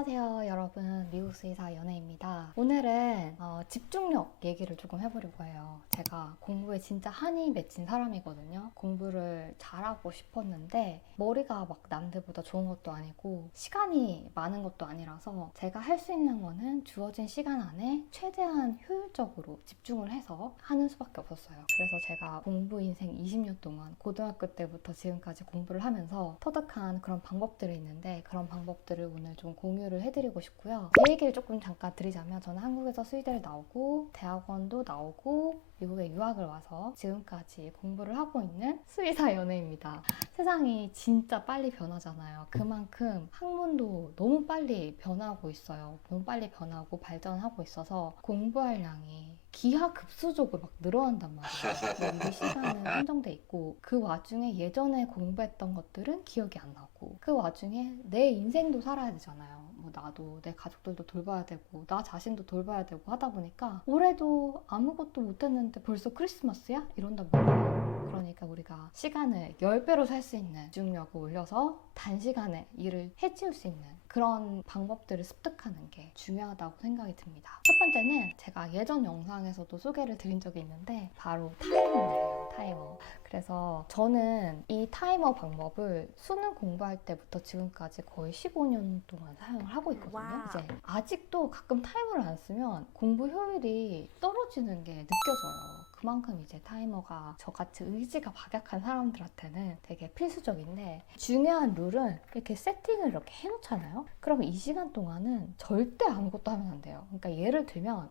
안녕하세요 여러분, 미국 수의사 연혜입니다. 오늘은 집중력 얘기를 조금 해보려고 해요. 제가 공부에 진짜 한이 맺힌 사람이거든요. 공부를 잘하고 싶었는데 머리가 막 남들보다 좋은 것도 아니고 시간이 많은 것도 아니라서 제가 할 수 있는 거는 주어진 시간 안에 최대한 효율적으로 집중을 해서 하는 수밖에 없었어요. 그래서 제가 공부 인생 20년 동안 고등학교 때부터 지금까지 공부를 하면서 터득한 그런 방법들이 있는데, 그런 방법들을 오늘 좀 공유를 해드리고 싶고요. 제 얘기를 조금 잠깐 드리자면, 저는 한국에서 수의대를 나오고 대학원도 나오고 미국에 유학을 와서 지금까지 공부를 하고 있는 수의사 연예입니다. 세상이 진짜 빨리 변하잖아요. 그만큼 학문도 너무 빨리 변하고 있어요. 너무 빨리 변하고 발전하고 있어서 공부할 양이 기하급수적으로 막 늘어난단 말이에요. 우리 시간은 한정돼 있고, 그 와중에 예전에 공부했던 것들은 기억이 안 나고, 그 와중에 내 인생도 살아야 되잖아요. 뭐 나도 내 가족들도 돌봐야 되고 나 자신도 돌봐야 되고 하다 보니까 올해도 아무것도 못했는데 벌써 크리스마스야? 이런단 말이에요. 그러니까 우리가 시간을 10배로 살 수 있는 집중력을 올려서 단시간에 일을 해치울 수 있는 그런 방법들을 습득하는 게 중요하다고 생각이 듭니다. 첫 번째는 제가 예전 영상에서도 소개를 드린 적이 있는데 바로 타이머예요. 타이머. 그래서 저는 이 타이머 방법을 수능 공부할 때부터 지금까지 거의 15년 동안 사용을 하고 있거든요. 이제 아직도 가끔 타이머를 안 쓰면 공부 효율이 떨어지는 게 느껴져요. 그만큼 이제 타이머가 저같이 의지가 박약한 사람들한테는 되게 필수적인데, 중요한 룰은 이렇게 세팅을 이렇게 해놓잖아요. 그럼 이 시간 동안은 절대 아무것도 하면 안 돼요. 그러니까 예를 들면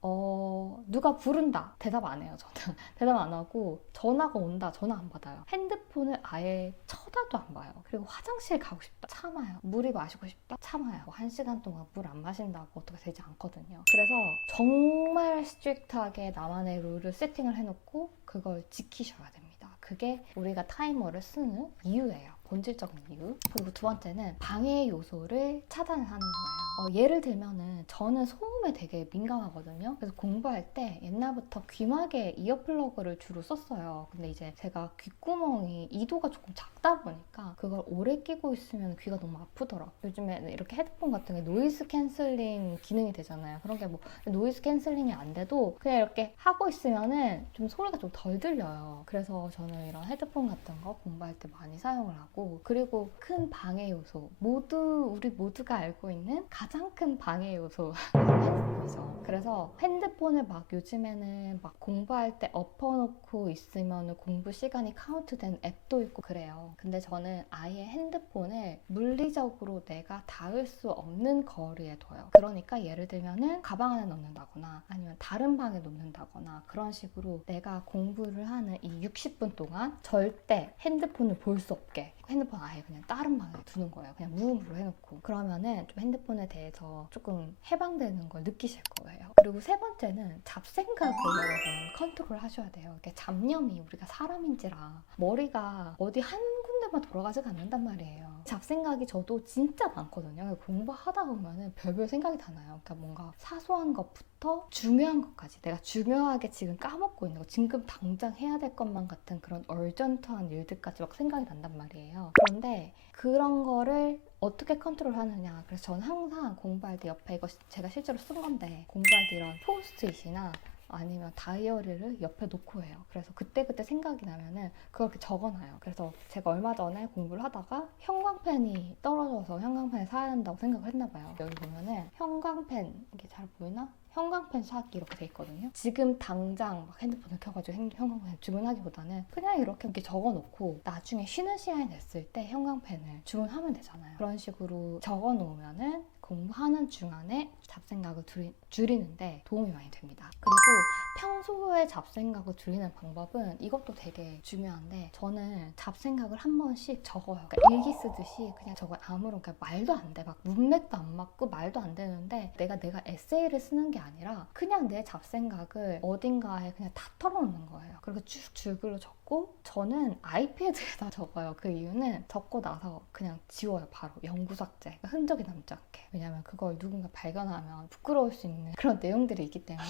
누가 부른다, 대답 안 해요. 저는 대답 안 하고, 전화가 온다, 전화 안 받아요. 핸드폰을 아예 쳐다도 안 봐요. 그리고 화장실 가고 싶다, 참아요. 물이 마시고 싶다, 참아요. 1시간 동안 물 안 마신다고 어떻게 되지 않거든요. 그래서 정말 스트릭트하게 나만의 룰을 세팅을 해놓고 그걸 지키셔야 됩니다. 그게 우리가 타이머를 쓰는 이유예요. 본질적인 이유. 그리고 두 번째는 방해 요소를 차단하는 거예요. 예를 들면은 저는 소음에 되게 민감하거든요. 그래서 공부할 때 옛날부터 귀마개 이어플러그를 주로 썼어요. 근데 이제 제가 귓구멍이 2도가 조금 작다 보니까 그걸 오래 끼고 있으면 귀가 너무 아프더라고요. 요즘에 이렇게 헤드폰 같은 게 노이즈 캔슬링 기능이 되잖아요. 그런 게 뭐 노이즈 캔슬링이 안 돼도 그냥 이렇게 하고 있으면은 좀 소리가 좀 덜 들려요. 그래서 저는 이런 헤드폰 같은 거 공부할 때 많이 사용을 하고, 그리고 큰 방해 요소, 우리 모두가 알고 있는 가장 큰 방해 요소 핸드폰이죠. 그래서 핸드폰을 막 요즘에는 막 공부할 때 엎어놓고 있으면 공부 시간이 카운트된 앱도 있고 그래요. 근데 저는 아예 핸드폰을 물리적으로 내가 닿을 수 없는 거리에 둬요. 그러니까 예를 들면은 가방 안에 넣는다거나 아니면 다른 방에 놓는다거나, 그런 식으로 내가 공부를 하는 이 60분 동안 절대 핸드폰을 볼 수 없게 핸드폰 아예 그냥 다른 방에 두는 거예요. 그냥 무음으로 해놓고. 그러면은 좀 핸드폰에 대해서 조금 해방되는 걸 느끼실 거예요. 그리고 세 번째는 잡생각을 여러분 컨트롤 하셔야 돼요. 이렇게 잡념이, 우리가 사람인지라 머리가 어디 한 군데만 돌아가지가 않는단 말이에요. 잡생각이 저도 진짜 많거든요. 공부하다 보면은 별별 생각이 다 나요. 그러니까 뭔가 사소한 것부터 중요한 것까지, 내가 중요하게 지금 까먹고 있는 거, 지금 당장 해야 될 것만 같은 그런 얼전투한 일들까지 막 생각이 난단 말이에요. 그런데 그런 거를 어떻게 컨트롤 하느냐. 그래서 저는 항상 공부할 때 옆에, 이거 제가 실제로 쓴 건데, 공부할 때 이런 포스트잇이나 아니면 다이어리를 옆에 놓고 해요. 그래서 그때그때 생각이 나면은 그걸 이렇게 적어놔요. 그래서 제가 얼마 전에 공부를 하다가 형광펜이 떨어져서 형광펜을 사야 한다고 생각을 했나 봐요. 여기 보면은 형광펜, 이게 잘 보이나? 형광펜 사기 이렇게 돼 있거든요. 지금 당장 막 핸드폰을 켜가지고 형광펜을 주문하기보다는 그냥 이렇게 적어놓고 나중에 쉬는 시간이 됐을 때 형광펜을 주문하면 되잖아요. 그런 식으로 적어놓으면은 공부하는 중간에 잡생각을 줄이는데 도움이 많이 됩니다. 그리고 평소에 잡생각을 줄이는 방법은 이것도 되게 중요한데, 저는 잡생각을 한 번씩 적어요. 그러니까 일기 쓰듯이 그냥 적어요. 아무런, 그러니까 말도 안 돼. 막 문맥도 안 맞고 말도 안 되는데 내가 에세이를 쓰는 게 아니라 그냥 내 잡생각을 어딘가에 그냥 다 털어놓는 거예요. 그리고 쭉 줄글로 적고, 저는 아이패드에다 적어요. 그 이유는 적고 나서 그냥 지워요. 바로 영구 삭제. 그러니까 흔적이 남지 않게. 왜냐면 그걸 누군가 발견하면 부끄러울 수 있는 그런 내용들이 있기 때문에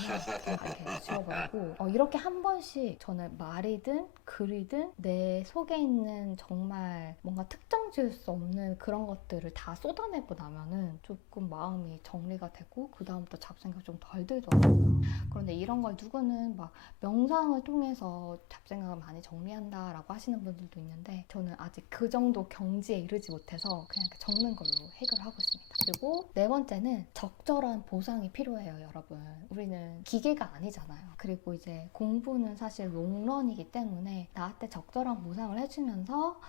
이렇게 지워버리고, 이렇게 한 번씩 저는 말이든 글이든 내 속에 있는 정말 뭔가 특정 책임 지을 수 없는 그런 것들을 다 쏟아내고 나면은 조금 마음이 정리가 되고 그 다음부터 잡생각 좀 덜 들더라고요. 그런데 이런 걸 누구는 막 명상을 통해서 잡생각을 많이 정리한다라고 하시는 분들도 있는데 저는 아직 그 정도 경지에 이르지 못해서 그냥 이렇게 적는 걸로 해결하고 있습니다. 그리고 네 번째는 적절한 보상이 필요해요, 여러분. 우리는 기계가 아니잖아요. 그리고 이제 공부는 사실 롱런이기 때문에 나한테 적절한 보상을 해주면서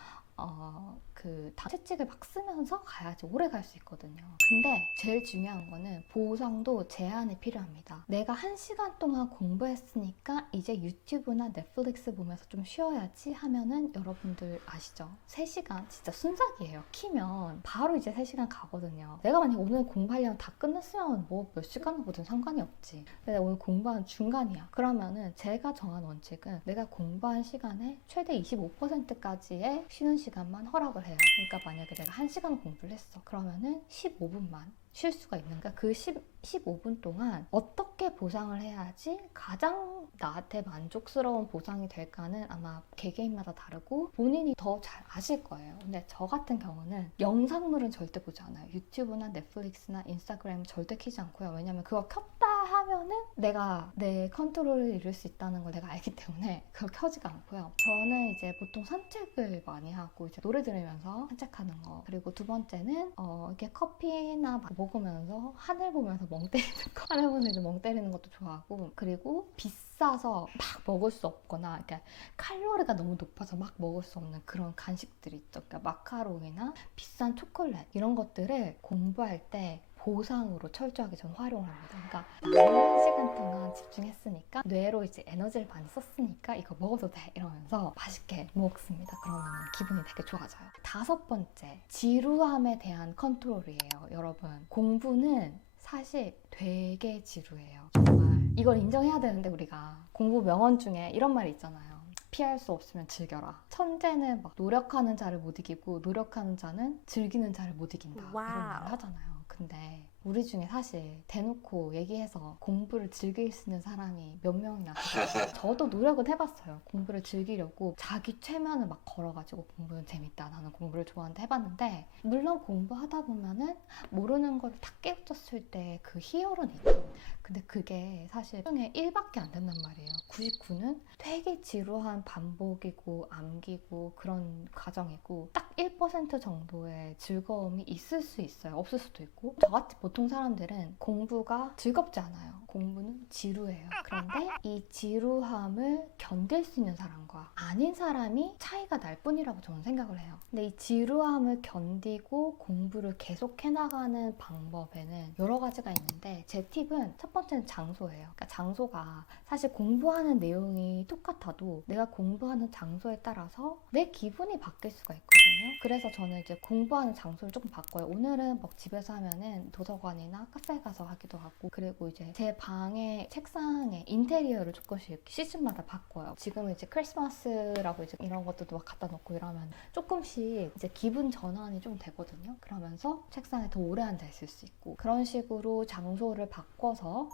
채찍을 막 쓰면서 가야지 오래 갈 수 있거든요. 근데 제일 중요한 거는 보상도 제한이 필요합니다. 내가 1시간 동안 공부했으니까 이제 유튜브나 넷플릭스 보면서 좀 쉬어야지 하면은 여러분들 아시죠? 3시간 진짜 순삭이에요. 키면 바로 이제 3시간 가거든요. 내가 만약 오늘 공부하려면 다 끝냈으면 뭐 몇 시간을 보든 상관이 없지. 근데 오늘 공부하는 중간이야. 그러면은 제가 정한 원칙은 내가 공부한 시간에 최대 25%까지의 쉬는 시간만 허락을 해요. 그러니까 만약에 내가 1시간 공부를 했어. 그러면은 15분만 쉴 수가 있는 거야. 그 15분 동안 어떻게 보상을 해야지 가장 나한테 만족스러운 보상이 될까는 아마 개개인마다 다르고 본인이 더 잘 아실 거예요. 근데 저 같은 경우는 영상물은 절대 보지 않아요. 유튜브나 넷플릭스나 인스타그램 절대 켜지 않고요. 왜냐면 그거 켰다 하면은 내가 내 컨트롤을 잃을 수 있다는 걸 내가 알기 때문에 그걸 켜지가 않고요. 저는 이제 보통 산책을 많이 하고 이제 노래 들으면서 산책하는 거. 그리고 두 번째는 이렇게 커피나 먹으면서 하늘 보면서 멍 때리는 거. 하늘 보면서 이제 멍 때리는 것도 좋아하고. 그리고 비싸서 막 먹을 수 없거나 그러니까 칼로리가 너무 높아서 막 먹을 수 없는 그런 간식들이 있죠. 그러니까 마카롱이나 비싼 초콜릿 이런 것들을 공부할 때 보상으로 철저하게 전 활용을 합니다. 그러니까 나는 1시간 동안 집중했으니까 뇌로 이제 에너지를 많이 썼으니까 이거 먹어도 돼 이러면서 맛있게 먹습니다. 그러면 기분이 되게 좋아져요. 5번째, 지루함에 대한 컨트롤이에요. 여러분, 공부는 사실 되게 지루해요. 정말 이걸 인정해야 되는데 우리가 공부 명언 중에 이런 말이 있잖아요. 피할 수 없으면 즐겨라. 천재는 막 노력하는 자를 못 이기고 노력하는 자는 즐기는 자를 못 이긴다. 이런 말을 하잖아요. 근데 우리 중에 사실 대놓고 얘기해서 공부를 즐길 수 있는 사람이 몇 명이나 되죠. 저도 노력은 해봤어요. 공부를 즐기려고 자기 최면을 막 걸어가지고 공부는 재밌다. 나는 공부를 좋아하는데 해봤는데 물론 공부하다 보면은 모르는 걸 다 깨우쳤을 때 그 희열은 있죠. 근데 그게 사실 중에 1밖에 안 된단 말이에요. 99는 되게 지루한 반복이고 암기고 그런 과정이고 딱 1% 정도의 즐거움이 있을 수 있어요. 없을 수도 있고 저같이 보통 사람들은 공부가 즐겁지 않아요. 공부는 지루해요. 그런데 이 지루함을 견딜 수 있는 사람과 아닌 사람이 차이가 날 뿐이라고 저는 생각을 해요. 근데 이 지루함을 견디고 공부를 계속 해나가는 방법에는 여러 가지가 있는데 제 팁은 첫 번째는 장소예요. 그러니까 장소가 사실 공부하는 내용이 똑같아도 내가 공부하는 장소에 따라서 내 기분이 바뀔 수가 있거든요. 그래서 저는 이제 공부하는 장소를 조금 바꿔요. 오늘은 막 집에서 하면은 도서관이나 카페에 가서 하기도 하고 그리고 이제 제 방의 책상에 인테리어를 조금씩 시즌마다 바꿔요. 지금은 이제 크리스마스라고 이제 이런 것들도 막 갖다 놓고 이러면 조금씩 이제 기분 전환이 좀 되거든요. 그러면서 책상에 더 오래 앉아 있을 수 있고 그런 식으로 장소를 바꿔서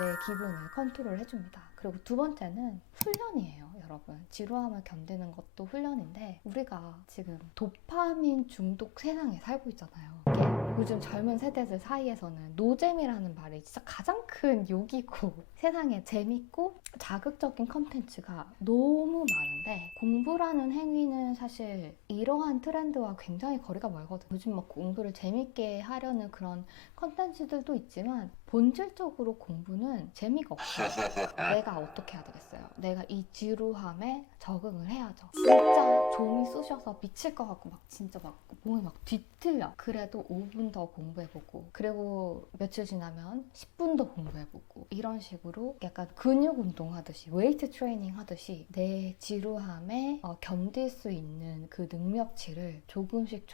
내 기분을 컨트롤 해줍니다. 그리고 두 번째는 훈련이에요. 여러분, 지루함을 견디는 것도 훈련인데 우리가 지금 도파민 중독 세상에 살고 있잖아요. 이게 요즘 젊은 세대들 사이에서는 노잼이라는 말이 진짜 가장 큰 욕이고 세상에 재밌고 자극적인 컨텐츠가 너무 많은데 공부라는 행위는 사실 이러한 트렌드와 굉장히 거리가 멀거든요. 요즘 막 공부를 재밌게 하려는 그런 컨텐츠들도 있지만 본질적으로 공부는 재미가 없어요. 내가 어떻게 해야 되겠어요? 내가 이 지루함에 적응을 해야죠. 진짜 종이 쑤셔서 미칠 것 같고 막 진짜 막 몸이 막 뒤틀려. 그래도 5분 더 공부해보고 그리고 며칠 지나면 10분 더 공부해보고 이런 식으로 약간 근육 운동하듯이 웨이트 트레이닝 하듯이 내 지루함에 견딜 수 있는 그 능력치를 조금씩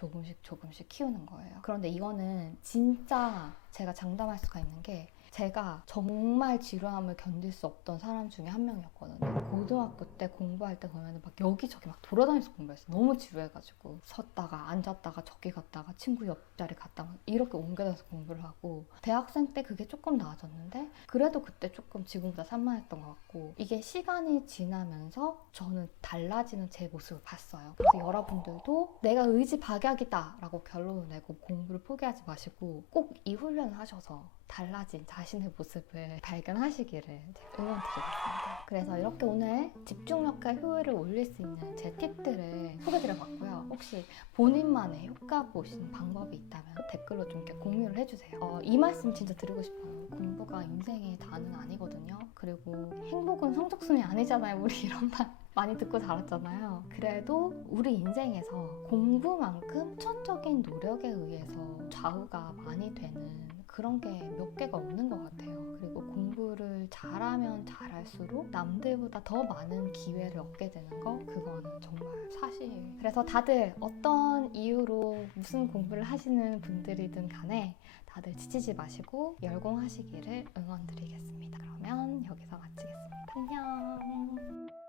키우는 거예요. 그런데 이거는 진짜 제가 장담할 수가 있는 게 제가 정말 지루함을 견딜 수 없던 사람 중에 한 명이었거든요. 고등학교 때 공부할 때 보면 막 여기저기 막 돌아다니면서 공부했어요. 너무 지루해가지고 섰다가 앉았다가 저기 갔다가 친구 옆자리 갔다가 이렇게 옮겨다서 공부를 하고, 대학생 때 그게 조금 나아졌는데 그래도 그때 조금 지금보다 산만했던 것 같고, 이게 시간이 지나면서 저는 달라지는 제 모습을 봤어요. 그래서 여러분들도 내가 의지박약이다 라고 결론을 내고 공부를 포기하지 마시고 꼭 이 훈련을 하셔서 달라진 자신의 모습을 발견하시기를 제가 응원드리겠습니다. 그래서 이렇게 오늘 집중력과 효율을 올릴 수 있는 제 팁들을 소개드려봤고요. 혹시 본인만의 효과 보신 방법이 있다면 댓글로 좀 이렇게 공유를 해주세요. 이 말씀 진짜 드리고 싶어요. 공부가 인생의 다는 아니거든요. 그리고 행복은 성적순이 아니잖아요. 우리 이런 말 많이 듣고 자랐잖아요. 그래도 우리 인생에서 공부만큼 후천적인 노력에 의해서 좌우가 많이 되는 그런 게 몇 개가 없는 것 같아요. 그리고 공부를 잘하면 잘할수록 남들보다 더 많은 기회를 얻게 되는 거, 그거는 정말 사실이에요. 그래서 다들 어떤 이유로 무슨 공부를 하시는 분들이든 간에 다들 지치지 마시고 열공하시기를 응원드리겠습니다. 그러면 여기서 마치겠습니다. 안녕.